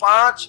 5